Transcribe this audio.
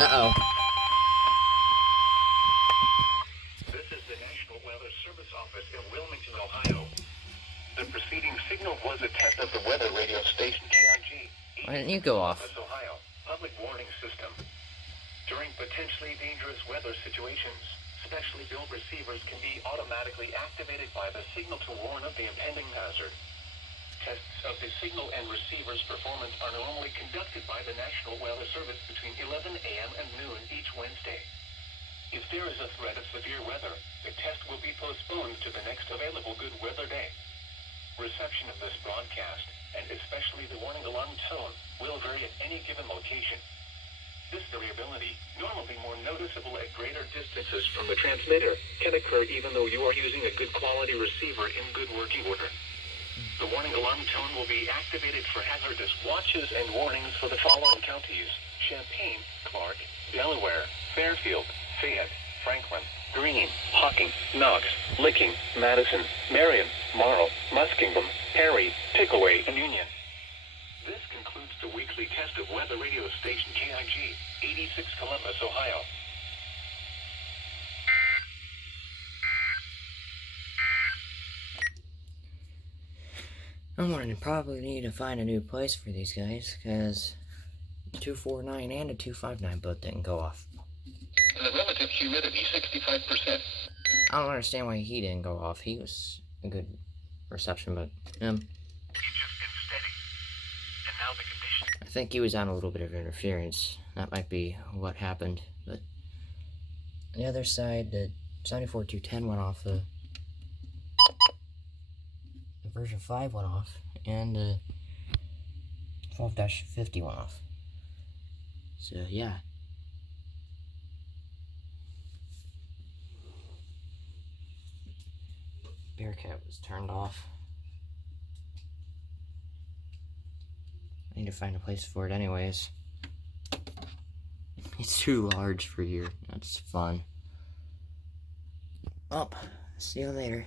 Uh-oh. This is the National Weather Service Office in Wilmington, Ohio. The preceding signal was a test of the weather radio station KIG. Why didn't you go off? Ohio public warning system. During potentially dangerous weather situations, specially built receivers can be automatically activated by the signal to warn of the impending hazard. Tests of the signal and receiver's performance are normally conducted by the National Weather Service between 11 a.m. and noon each Wednesday. If there is a threat of severe weather, the test will be postponed to the next available good weather day. Reception of this broadcast, and especially the warning alarm tone, will vary at any given location. This variability, normally more noticeable at greater distances from the transmitter, can occur even though you are using a good quality receiver in good working order. The warning alarm tone will be activated for hazardous watches and warnings for the following counties: Champaign, Clark, Delaware, Fairfield, Fayette, Franklin, Greene, Hocking, Knox, Licking, Madison, Marion, Morrow, Muskingum, Perry, Pickaway, and Union. This concludes the weekly test of weather radio station KIG, 86 Columbus, Ohio. I'm going to probably need to find a new place for these guys, because the 249 and the 259 both didn't go off. And the relative humidity, 65%. I don't understand why he didn't go off. He was a good reception, but I think he was on a little bit of interference. That might be what happened. But on the other side, the 74210 went off. The version 5 went off, and the 12-50 went off. So yeah. Bearcat was turned off. I need to find a place for it anyways. It's too large for here. That's fun. Up. See you later.